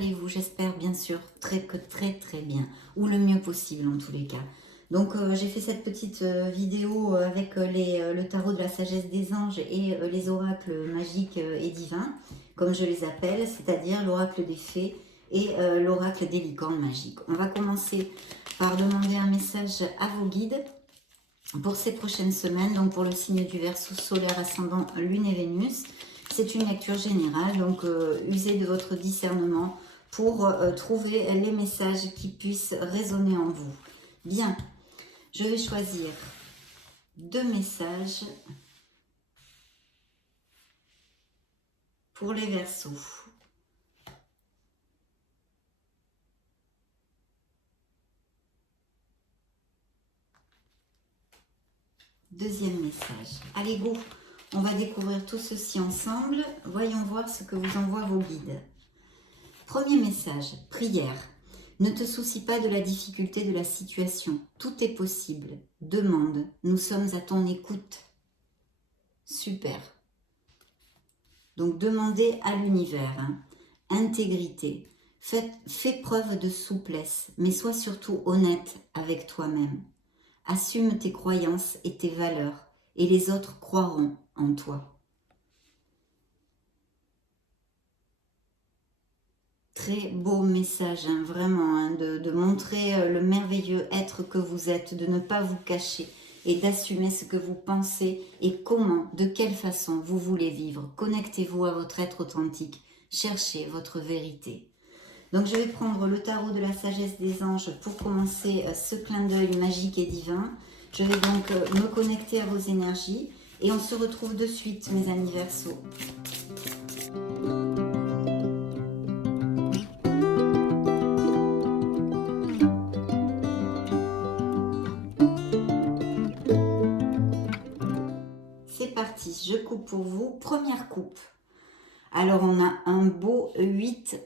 allez-vous? J'espère bien sûr très bien, ou le mieux possible en tous les cas. Donc j'ai fait cette petite vidéo avec le tarot de la sagesse des anges et les oracles magiques et divins, comme je les appelle, c'est-à-dire l'oracle des fées et l'oracle des licornes magiques. On va commencer par demander un message à vos guides pour ces prochaines semaines, donc pour le signe du Verseau, solaire, ascendant, lune et Vénus. C'est une lecture générale, donc usez de votre discernement pour trouver les messages qui puissent résonner en vous. Bien, je vais choisir 2 messages pour les Verseaux. Deuxième message. Allez, go! On va découvrir tout ceci ensemble. Voyons voir ce que vous envoient vos guides. Premier message, prière. Ne te soucie pas de la difficulté de la situation. Tout est possible. Demande. Nous sommes à ton écoute. Super. Donc, demandez à l'univers. Intégrité. Fais preuve de souplesse, mais sois surtout honnête avec toi-même. Assume tes croyances et tes valeurs, et les autres croiront en toi. Très beau message, vraiment, de montrer le merveilleux être que vous êtes, de ne pas vous cacher et d'assumer ce que vous pensez et comment, de quelle façon vous voulez vivre. Connectez-vous à votre être authentique, cherchez votre vérité. Donc je vais prendre le tarot de la sagesse des anges pour commencer ce clin d'œil magique et divin. Je vais donc me connecter à vos énergies et on se retrouve de suite, mes amis Verseaux. C'est parti, je coupe pour vous. Première coupe. Alors, on a un beau 8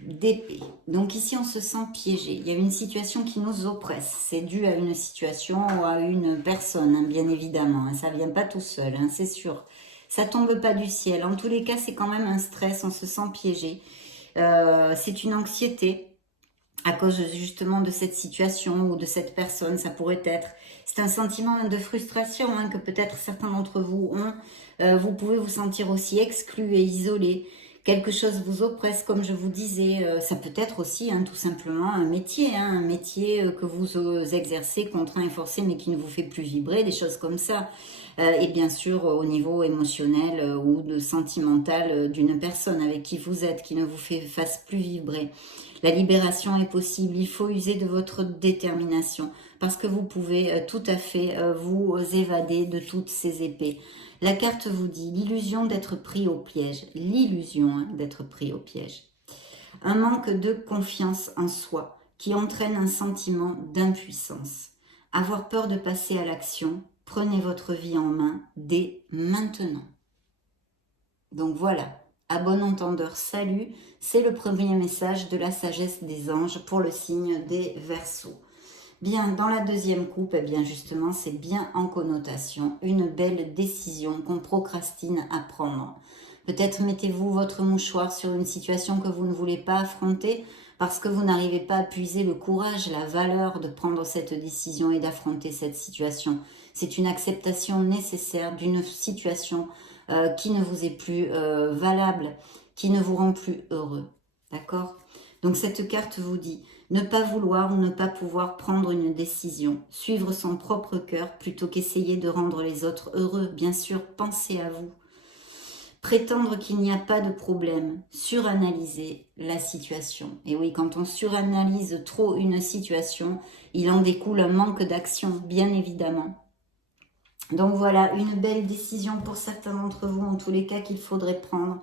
d'épée. Donc ici, on se sent piégé. Il y a une situation qui nous oppresse. C'est dû à une situation ou à une personne, bien évidemment. Ça ne vient pas tout seul, c'est sûr. Ça tombe pas du ciel. En tous les cas, c'est quand même un stress. On se sent piégé. C'est une anxiété à cause justement de cette situation ou de cette personne, ça pourrait être. C'est un sentiment de frustration que peut-être certains d'entre vous ont. Vous pouvez vous sentir aussi exclu et isolé. Quelque chose vous oppresse, comme je vous disais. Ça peut être aussi tout simplement un métier que vous exercez, contraint et forcé, mais qui ne vous fait plus vibrer, des choses comme ça. Et bien sûr, au niveau émotionnel ou de sentimental d'une personne avec qui vous êtes, qui ne vous fasse plus vibrer. La libération est possible, il faut user de votre détermination parce que vous pouvez tout à fait vous évader de toutes ces épées. La carte vous dit l'illusion d'être pris au piège, l'illusion d'être pris au piège. Un manque de confiance en soi qui entraîne un sentiment d'impuissance. Avoir peur de passer à l'action, prenez votre vie en main dès maintenant. Donc voilà. À bon entendeur, salut, c'est le premier message de la sagesse des anges pour le signe des Verseaux. Bien, dans la deuxième coupe, bien justement, c'est bien en connotation, une belle décision qu'on procrastine à prendre. Peut-être mettez-vous votre mouchoir sur une situation que vous ne voulez pas affronter parce que vous n'arrivez pas à puiser le courage, la valeur de prendre cette décision et d'affronter cette situation. C'est une acceptation nécessaire d'une situation qui ne vous est plus valable, qui ne vous rend plus heureux. D'accord ? Donc cette carte vous dit ne pas vouloir ou ne pas pouvoir prendre une décision, suivre son propre cœur plutôt qu'essayer de rendre les autres heureux. Bien sûr, pensez à vous. Prétendre qu'il n'y a pas de problème, suranalyser la situation. Et oui, quand on suranalyse trop une situation, il en découle un manque d'action, bien évidemment. Donc voilà, une belle décision pour certains d'entre vous, en tous les cas, qu'il faudrait prendre.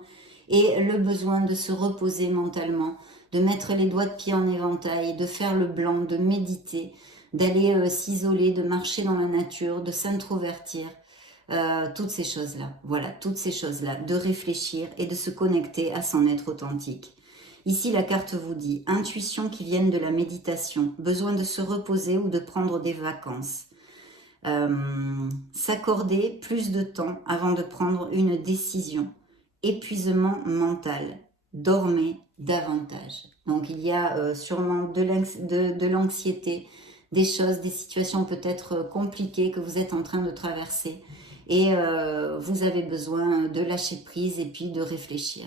Et le besoin de se reposer mentalement, de mettre les doigts de pied en éventail, de faire le blanc, de méditer, d'aller s'isoler, de marcher dans la nature, de s'introvertir. Toutes ces choses-là, voilà, toutes ces choses-là, de réfléchir et de se connecter à son être authentique. Ici, la carte vous dit, intuition qui viennent de la méditation, besoin de se reposer ou de prendre des vacances. S'accorder plus de temps avant de prendre une décision. Épuisement mental. Dormez, davantage. Donc il y a sûrement de l'anxiété, des choses, des situations peut-être compliquées que vous êtes en train de traverser et vous avez besoin de lâcher prise et puis de réfléchir.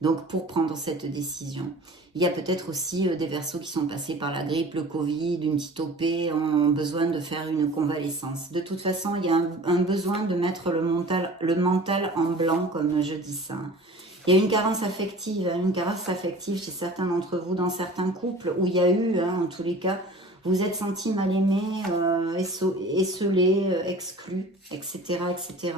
Donc pour prendre cette décision. Il y a peut-être aussi des Verseaux qui sont passés par la grippe, le Covid, une petite OP, ont besoin de faire une convalescence. De toute façon, il y a un besoin de mettre le mental en blanc, comme je dis ça. Il y a une carence affective chez certains d'entre vous, dans certains couples, où il y a eu, en tous les cas, vous êtes senti mal aimé, esselé, exclu, etc., etc.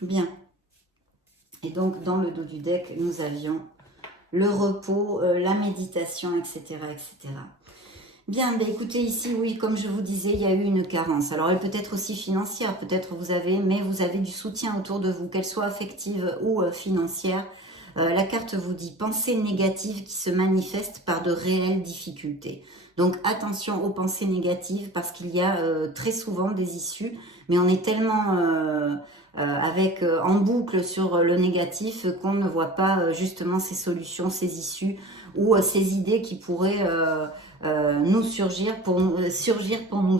Bien. Et donc, dans le dos du deck, nous avions le repos, la méditation, etc., etc. Bien, ben écoutez, ici, oui, comme je vous disais, il y a eu une carence. Alors, elle peut être aussi financière, peut-être vous avez du soutien autour de vous, qu'elle soit affective ou financière. La carte vous dit pensées négatives qui se manifestent par de réelles difficultés. Donc, attention aux pensées négatives parce qu'il y a très souvent des issues, mais on est tellement en boucle sur le négatif qu'on ne voit pas justement ces solutions, ces issues ou ces idées qui pourraient nous surgir pour nous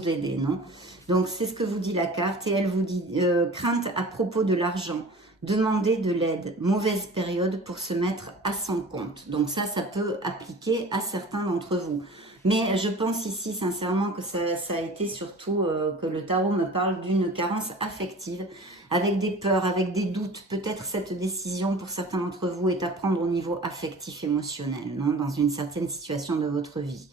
aider, non? Donc c'est ce que vous dit la carte et elle vous dit crainte à propos de l'argent, demander de l'aide, mauvaise période pour se mettre à son compte. Donc ça peut appliquer à certains d'entre vous. Mais je pense ici sincèrement que ça a été surtout que le tarot me parle d'une carence affective, avec des peurs, avec des doutes. Peut-être cette décision pour certains d'entre vous est à prendre au niveau affectif, émotionnel, non, dans une certaine situation de votre vie.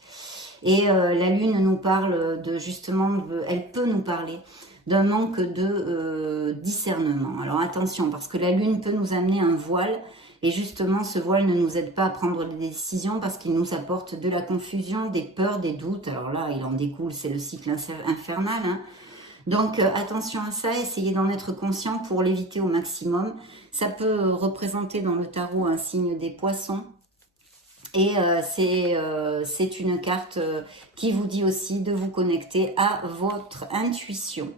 Et la lune nous parle de justement, elle peut nous parler d'un manque de discernement. Alors attention, parce que la lune peut nous amener un voile, et justement ce voile ne nous aide pas à prendre des décisions parce qu'il nous apporte de la confusion, des peurs, des doutes. Alors là, il en découle, c'est le cycle infernal, hein. Donc attention à ça, essayez d'en être conscient pour l'éviter au maximum. Ça peut représenter dans le tarot un signe des poissons. Et c'est une carte qui vous dit aussi de vous connecter à votre intuition.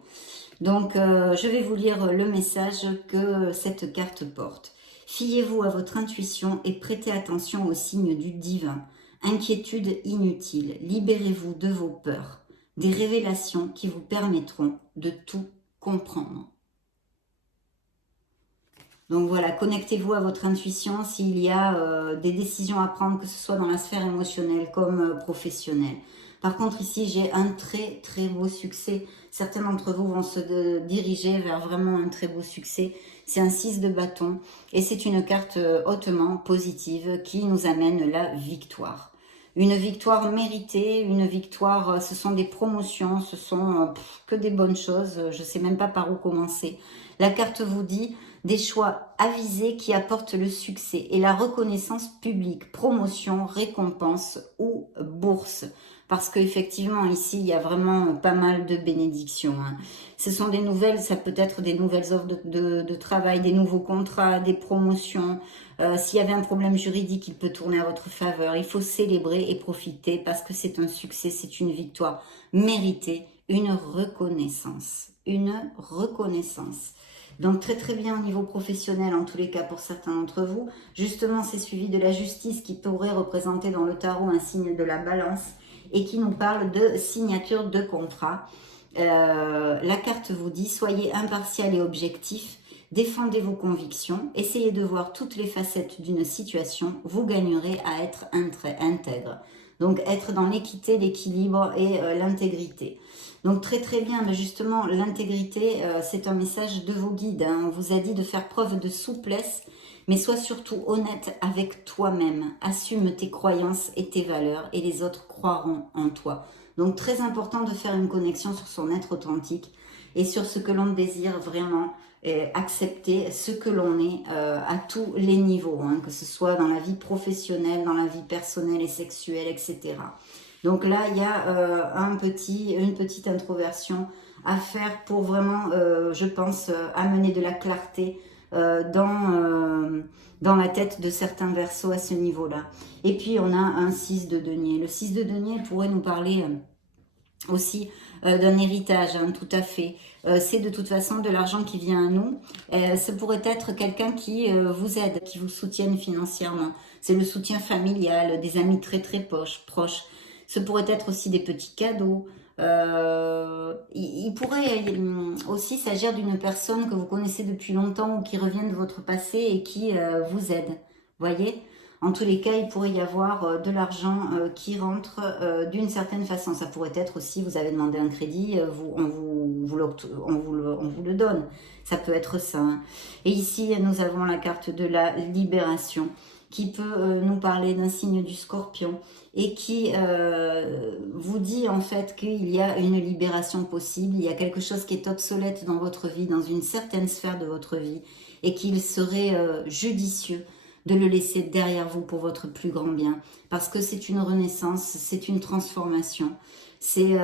Donc je vais vous lire le message que cette carte porte. Fiez-vous à votre intuition et prêtez attention aux signes du divin. Inquiétude inutile, libérez-vous de vos peurs. Des révélations qui vous permettront de tout comprendre. Donc voilà, connectez-vous à votre intuition s'il y a des décisions à prendre, que ce soit dans la sphère émotionnelle comme professionnelle. Par contre, ici, j'ai un très très beau succès. Certains d'entre vous vont se diriger vers vraiment un très beau succès. C'est un 6 de bâton et c'est une carte hautement positive qui nous amène la victoire. Une victoire méritée, une victoire, ce sont des promotions, ce sont que des bonnes choses. Je ne sais même pas par où commencer. La carte vous dit des choix avisés qui apportent le succès et la reconnaissance publique, promotion, récompense ou bourse. Parce qu'effectivement, ici, il y a vraiment pas mal de bénédictions, hein. Ce sont des nouvelles, ça peut être des nouvelles offres de travail, des nouveaux contrats, des promotions. S'il y avait un problème juridique, il peut tourner à votre faveur. Il faut célébrer et profiter parce que c'est un succès, c'est une victoire méritée, une reconnaissance. Une reconnaissance. Donc très très bien au niveau professionnel en tous les cas pour certains d'entre vous. Justement, c'est suivi de la justice qui pourrait représenter dans le tarot un signe de la balance et qui nous parle de signature de contrat. La carte vous dit, soyez impartial et objectif, défendez vos convictions, essayez de voir toutes les facettes d'une situation, vous gagnerez à être intègre. Donc être dans l'équité, l'équilibre et l'intégrité. Donc très très bien, mais justement l'intégrité c'est un message de vos guides, hein. On vous a dit de faire preuve de souplesse, mais sois surtout honnête avec toi-même. Assume tes croyances et tes valeurs et les autres croiront en toi. Donc très important de faire une connexion sur son être authentique et sur ce que l'on désire vraiment, accepter ce que l'on est à tous les niveaux, hein, que ce soit dans la vie professionnelle, dans la vie personnelle et sexuelle, etc. Donc là, il y a une petite introversion à faire pour vraiment, je pense, amener de la clarté dans la tête de certains Verseaux à ce niveau-là. Et puis, on a un 6 de denier. Le 6 de denier pourrait nous parler aussi d'un héritage, hein, tout à fait. C'est de toute façon de l'argent qui vient à nous. Ce pourrait être quelqu'un qui vous aide, qui vous soutienne financièrement. C'est le soutien familial, des amis très très proches. Ce pourrait être aussi des petits cadeaux. Il pourrait aussi s'agir d'une personne que vous connaissez depuis longtemps ou qui revient de votre passé et qui vous aide. Voyez? En tous les cas, il pourrait y avoir de l'argent qui rentre d'une certaine façon. Ça pourrait être aussi, vous avez demandé un crédit, on vous le donne. Ça peut être ça, hein. Et ici, nous avons la carte de la libération qui peut nous parler d'un signe du Scorpion et qui vous dit en fait qu'il y a une libération possible, il y a quelque chose qui est obsolète dans votre vie, dans une certaine sphère de votre vie, et qu'il serait judicieux de le laisser derrière vous pour votre plus grand bien, parce que c'est une renaissance, c'est une transformation, c'est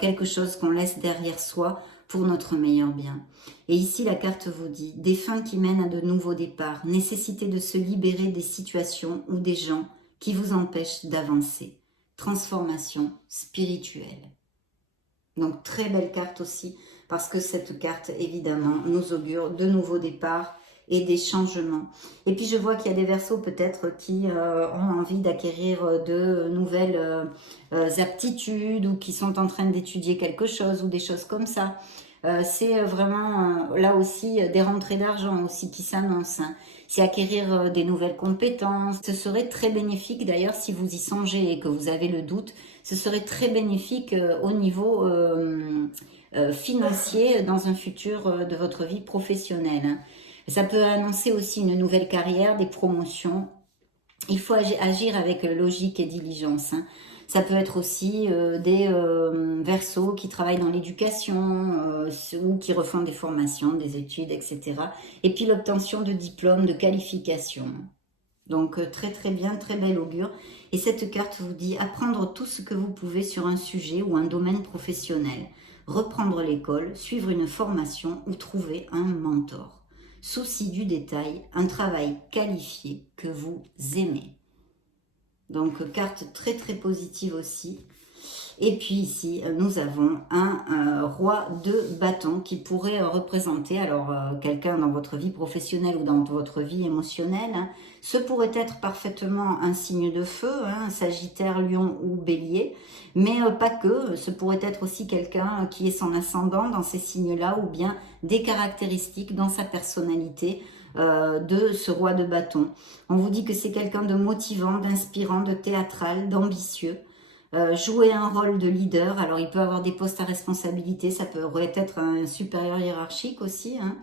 quelque chose qu'on laisse derrière soi pour notre meilleur bien. Et ici, la carte vous dit, des fins qui mènent à de nouveaux départs, nécessité de se libérer des situations ou des gens qui vous empêchent d'avancer, transformation spirituelle. Donc, très belle carte aussi, parce que cette carte, évidemment, nous augure de nouveaux départs, et des changements. Et puis je vois qu'il y a des Verseaux peut-être qui ont envie d'acquérir de nouvelles aptitudes ou qui sont en train d'étudier quelque chose ou des choses comme ça. C'est vraiment là aussi des rentrées d'argent aussi qui s'annoncent, hein. C'est acquérir des nouvelles compétences. Ce serait très bénéfique d'ailleurs si vous y songez et que vous avez le doute. Ce serait très bénéfique au niveau financier dans un futur de votre vie professionnelle, hein. Ça peut annoncer aussi une nouvelle carrière, des promotions. Il faut agir avec logique et diligence, hein. Ça peut être aussi des Verseaux qui travaillent dans l'éducation ou qui refont des formations, des études, etc. Et puis l'obtention de diplômes, de qualifications. Donc très très bien, très bel augure. Et cette carte vous dit apprendre tout ce que vous pouvez sur un sujet ou un domaine professionnel, reprendre l'école, suivre une formation ou trouver un mentor. Souci du détail, un travail qualifié que vous aimez. Donc carte très très positive aussi. Et puis ici, nous avons un roi de bâton qui pourrait représenter alors quelqu'un dans votre vie professionnelle ou dans votre vie émotionnelle, hein. Ce pourrait être parfaitement un signe de feu, hein, Sagittaire, Lion ou Bélier, mais pas que. Ce pourrait être aussi quelqu'un qui est son ascendant dans ces signes-là ou bien des caractéristiques dans sa personnalité de ce roi de bâton. On vous dit que c'est quelqu'un de motivant, d'inspirant, de théâtral, d'ambitieux. Jouer un rôle de leader, alors il peut avoir des postes à responsabilité, ça pourrait être un supérieur hiérarchique aussi, hein.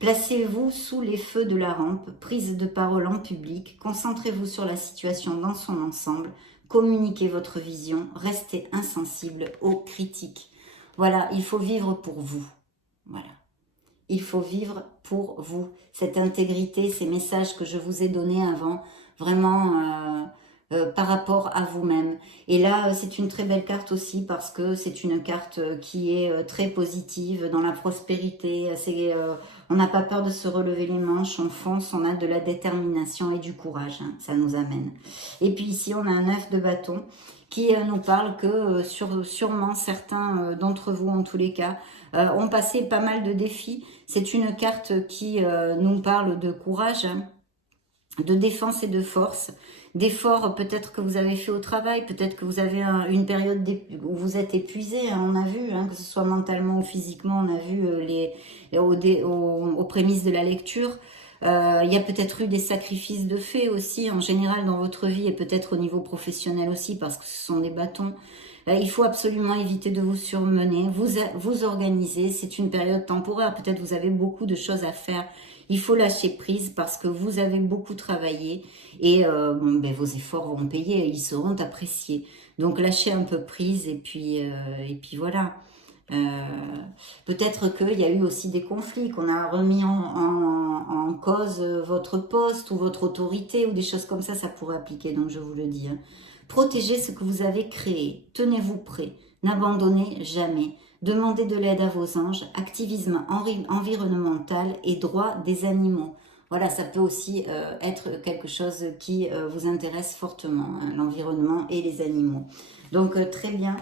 Placez-vous sous les feux de la rampe, prise de parole en public, concentrez-vous sur la situation dans son ensemble, communiquez votre vision, restez insensible aux critiques. Voilà, il faut vivre pour vous. Voilà. Il faut vivre pour vous. Cette intégrité, ces messages que je vous ai donnés avant, vraiment par rapport à vous-même. Et là, c'est une très belle carte aussi parce que c'est une carte qui est très positive dans la prospérité. On n'a pas peur de se relever les manches, on fonce, on a de la détermination et du courage, hein, ça nous amène. Et puis ici, on a un 9 de bâton qui nous parle que sûrement certains d'entre vous, en tous les cas, ont passé pas mal de défis. C'est une carte qui nous parle de courage, hein, de défense et de force, d'efforts peut-être que vous avez fait au travail, peut-être que vous avez une période où vous êtes épuisé, hein, on a vu, hein, que ce soit mentalement ou physiquement, on a vu aux prémices de la lecture. Il y a peut-être eu des sacrifices de fait aussi, en général dans votre vie et peut-être au niveau professionnel aussi, parce que ce sont des bâtons. Il faut absolument éviter de vous surmener, vous organiser, c'est une période temporaire, peut-être vous avez beaucoup de choses à faire. Il faut lâcher prise parce que vous avez beaucoup travaillé et vos efforts vont payer, ils seront appréciés. Donc lâchez un peu prise et puis voilà. Peut-être qu'il y a eu aussi des conflits, qu'on a remis en cause votre poste ou votre autorité ou des choses comme ça pourrait appliquer, donc je vous le dis, hein. Protégez ce que vous avez créé, tenez-vous prêt, n'abandonnez jamais. Demandez de l'aide à vos anges, activisme environnemental et droit des animaux. Voilà, ça peut aussi être quelque chose qui vous intéresse fortement, hein, l'environnement et les animaux. Donc très bien.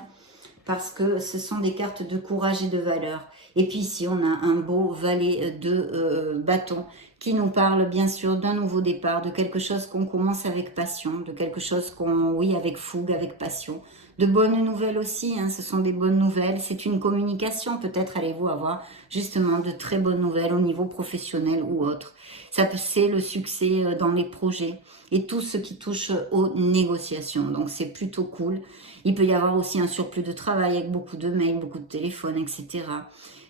parce que ce sont des cartes de courage et de valeur. Et puis ici, on a un beau valet de bâton qui nous parle bien sûr d'un nouveau départ, de quelque chose qu'on commence avec passion, de quelque chose qu'on, oui, avec fougue, avec passion. De bonnes nouvelles aussi, hein, ce sont des bonnes nouvelles. C'est une communication, peut-être allez-vous avoir justement de très bonnes nouvelles au niveau professionnel ou autre. Ça c'est le succès dans les projets et tout ce qui touche aux négociations. Donc c'est plutôt cool. Il peut y avoir aussi un surplus de travail avec beaucoup de mails, beaucoup de téléphones, etc.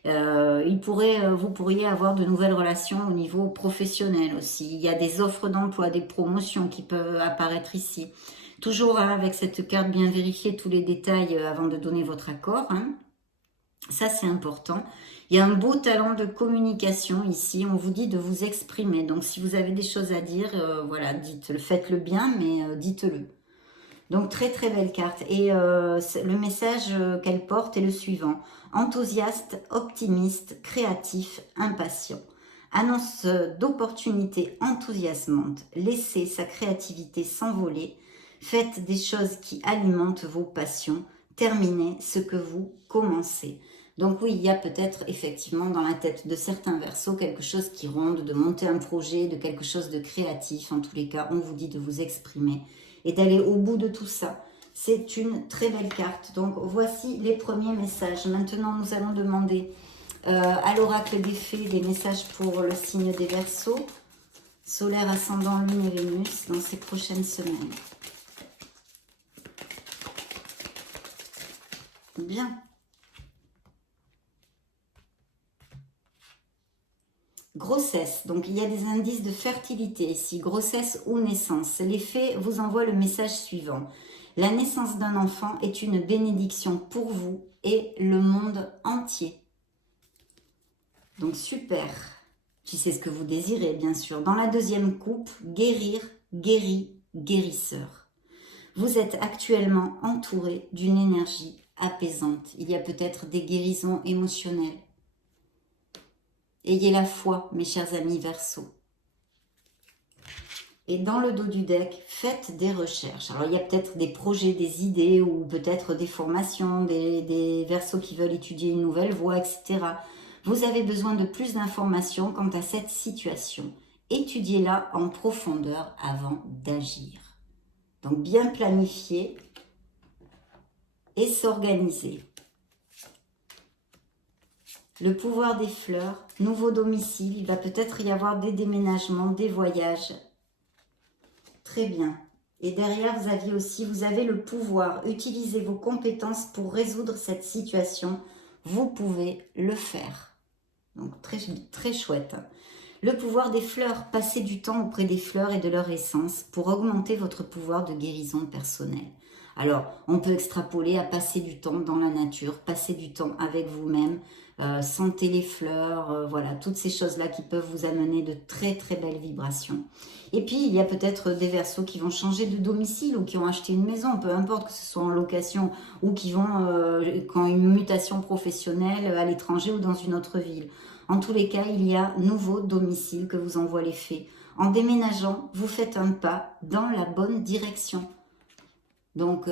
Vous pourriez avoir de nouvelles relations au niveau professionnel aussi. Il y a des offres d'emploi, des promotions qui peuvent apparaître ici. Toujours hein, avec cette carte, bien vérifier tous les détails avant de donner votre accord. Hein. Ça, c'est important. Il y a un beau talent de communication ici. On vous dit de vous exprimer. Donc, si vous avez des choses à dire, voilà, dites-le. Faites-le bien, mais dites-le. Donc, très, très belle carte. Et le message qu'elle porte est le suivant. Enthousiaste, optimiste, créatif, impatient. Annonce d'opportunités enthousiasmantes. Laissez sa créativité s'envoler. Faites des choses qui alimentent vos passions. Terminez ce que vous commencez. Donc oui, il y a peut-être effectivement dans la tête de certains versos quelque chose qui ronde, de monter un projet, de quelque chose de créatif. En tous les cas, on vous dit de vous exprimer et d'aller au bout de tout ça. C'est une très belle carte. Donc voici les premiers messages. Maintenant, nous allons demander à l'oracle des fées des messages pour le signe des Verseaux, solaire, ascendant, lune et Vénus dans ces prochaines semaines. Bien. Grossesse, donc il y a des indices de fertilité ici, grossesse ou naissance. Les fées vous envoient le message suivant. La naissance d'un enfant est une bénédiction pour vous et le monde entier. Donc super. Puis c'est ce que vous désirez bien sûr. Dans la deuxième coupe, guérir, guéri, guérisseur. Vous êtes actuellement entouré d'une énergie apaisante. Il y a peut-être des guérisons émotionnelles. Ayez la foi, mes chers amis Verseaux. Et dans le dos du deck, faites des recherches. Alors, il y a peut-être des projets, des idées ou peut-être des formations, des Verseaux qui veulent étudier une nouvelle voie, etc. Vous avez besoin de plus d'informations quant à cette situation. Étudiez-la en profondeur avant d'agir. Donc, bien planifier et s'organiser. Le pouvoir des fleurs, nouveau domicile, il va peut-être y avoir des déménagements, des voyages. Très bien. Et derrière, vous avez le pouvoir. Utilisez vos compétences pour résoudre cette situation. Vous pouvez le faire. Donc, très, très chouette. Le pouvoir des fleurs. Passez du temps auprès des fleurs et de leur essence pour augmenter votre pouvoir de guérison personnelle. Alors, on peut extrapoler à passer du temps dans la nature, passer du temps avec vous-même, sentez les fleurs, voilà, toutes ces choses-là qui peuvent vous amener de très très belles vibrations. Et puis, il y a peut-être des Verseaux qui vont changer de domicile ou qui ont acheté une maison, peu importe que ce soit en location ou qui vont, qui ont une mutation professionnelle à l'étranger ou dans une autre ville. En tous les cas, il y a nouveau domicile que vous envoient les fées. En déménageant, vous faites un pas dans la bonne direction. Donc,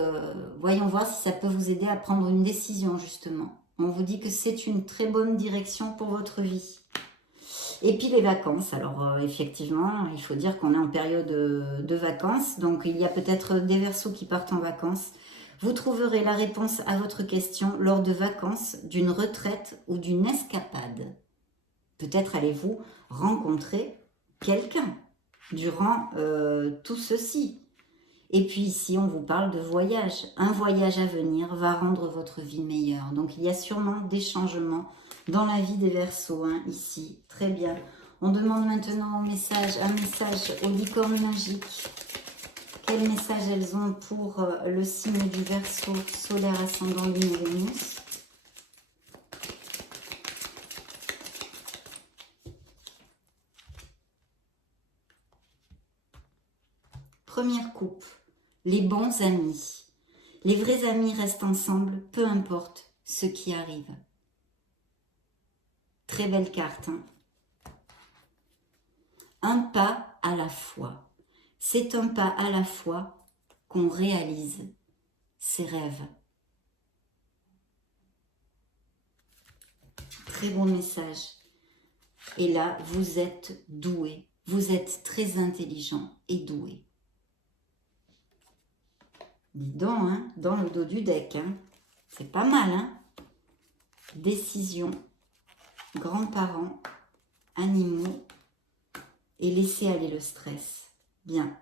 voyons voir si ça peut vous aider à prendre une décision, justement. On vous dit que c'est une très bonne direction pour votre vie. Et puis les vacances. Alors, effectivement, il faut dire qu'on est en période de vacances. Donc, il y a peut-être des Verseaux qui partent en vacances. Vous trouverez la réponse à votre question lors de vacances, d'une retraite ou d'une escapade. Peut-être allez-vous rencontrer quelqu'un durant tout ceci. Et puis ici, on vous parle de voyage. Un voyage à venir va rendre votre vie meilleure. Donc, il y a sûrement des changements dans la vie des Verseaux, hein, ici. Très bien. On demande maintenant un message aux licornes magiques. Quel message elles ont pour le signe du Verseau, solaire, ascendant, lune et Vénus? Première coupe. Les bons amis. Les vrais amis restent ensemble, peu importe ce qui arrive. Très belle carte. Hein. Un pas à la fois. C'est un pas à la fois qu'on réalise ses rêves. très beau message. Et là, vous êtes doué. Vous êtes très intelligent et doué. Dis donc, hein, dans le dos du deck. Hein. C'est pas mal, hein. Décision, grands-parents, animaux et laisser aller le stress. Bien.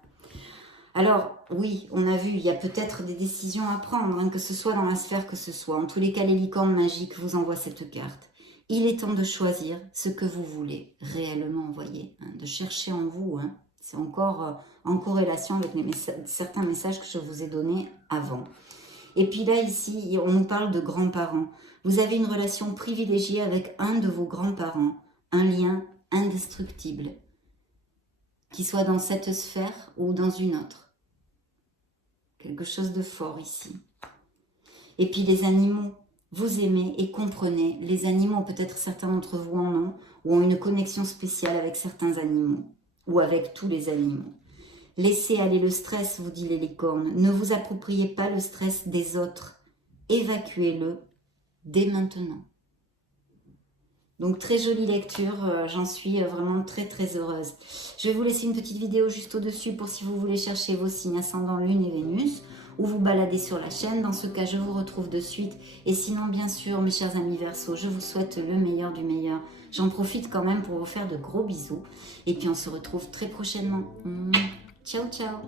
Alors, oui, on a vu, il y a peut-être des décisions à prendre, hein, que ce soit dans la sphère que ce soit. En tous les cas, les licornes magiques vous envoient cette carte. Il est temps de choisir ce que vous voulez réellement, voyez, hein, de chercher en vous. Hein. C'est encore en corrélation avec certains messages que je vous ai donnés avant. Et puis là, ici, on nous parle de grands-parents. Vous avez une relation privilégiée avec un de vos grands-parents, un lien indestructible, qu'il soit dans cette sphère ou dans une autre. Quelque chose de fort ici. Et puis les animaux, vous aimez et comprenez. Les animaux, peut-être certains d'entre vous en ont, ou ont une connexion spéciale avec certains animaux, ou avec tous les animaux. Laissez aller le stress, vous dit les licornes. Ne vous appropriez pas le stress des autres. Évacuez-le dès maintenant. Donc très jolie lecture, j'en suis vraiment très heureuse. Je vais vous laisser une petite vidéo juste au-dessus pour si vous voulez chercher vos signes ascendant Lune et Vénus, ou vous balader sur la chaîne. Dans ce cas, je vous retrouve de suite. Et sinon, bien sûr, mes chers amis Verseaux, je vous souhaite le meilleur du meilleur. J'en profite quand même pour vous faire de gros bisous. Et puis on se retrouve très prochainement. Ciao, ciao.